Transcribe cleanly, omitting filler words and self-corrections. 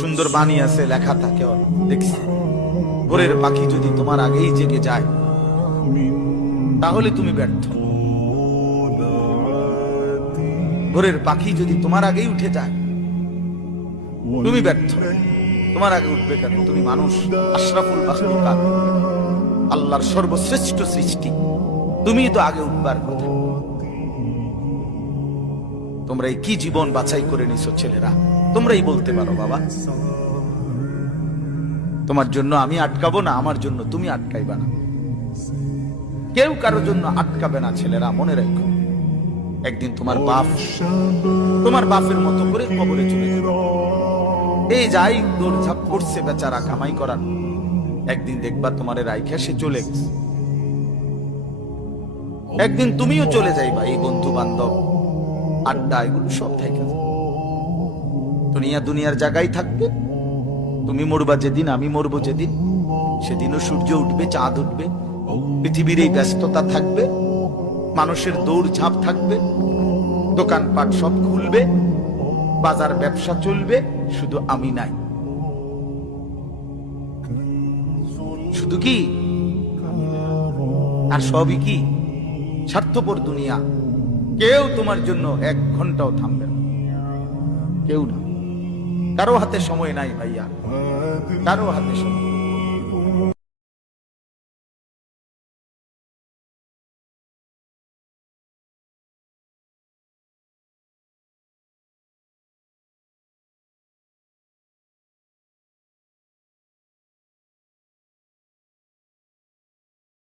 সুন্দর বাণী আছে, লেখা থাকে, দেখছি, ভোরের পাখি যদি তোমার আগেই জেগে যায় তাহলে তুমি ব্যর্থ। ভোরের পাখি যদি তোমার আগেই উঠে যায় তুমি ব্যর্থ। তোমার আগে উঠবে কেন? তুমি মানুষ, আশরাফুল মাখলুকাত, আল্লাহর সর্বশ্রেষ্ঠ সৃষ্টি, তুমি তো আগে উঠবার কথা। তোমরা এই কি জীবন বাছাই করে নিছো ছেলেরা, তোমরাই বলতে পারো বাবা। তোমার জন্য আমি আটকাবো না, আমার জন্য তুমি আটকাইবা না। কেউ কারোর জন্য আটকাবে না ছেলেরা, মনে রাখো। একদিন তোমার বাপের মতো করে কবরে চলে যাবে। এই যাই দৌড়ঝাঁপ করছে বেচারা কামাই করার, একদিন দেখবা তোমার রাইখা সে চলে গেছে। একদিন তুমিও চলে যাইবা। এই বন্ধু বান্ধব আড্ডা এগুলো সব থেকে দুনিয়ার জায়গায় থাকবে। তুমি মরবা যেদিন, আমি মরবো যেদিন, সেদিনও সূর্য উঠবে, চাঁদ উঠবে, পৃথিবীর এই ব্যস্ততা থাকবে, মানুষের দৌড়ঝাঁপ থাকবে, দোকানপাট সব খুলবে, বাজার ব্যবসা চলবে, শুধু আমি নাই। শুধু কি আর সবই কি স্বার্থপর দুনিয়া। কেউ তোমার জন্য 1 ঘন্টাও থামবে না, কেউ না। কারো হাতে সময় নাই ভাইয়া, কারো হাতে সময়।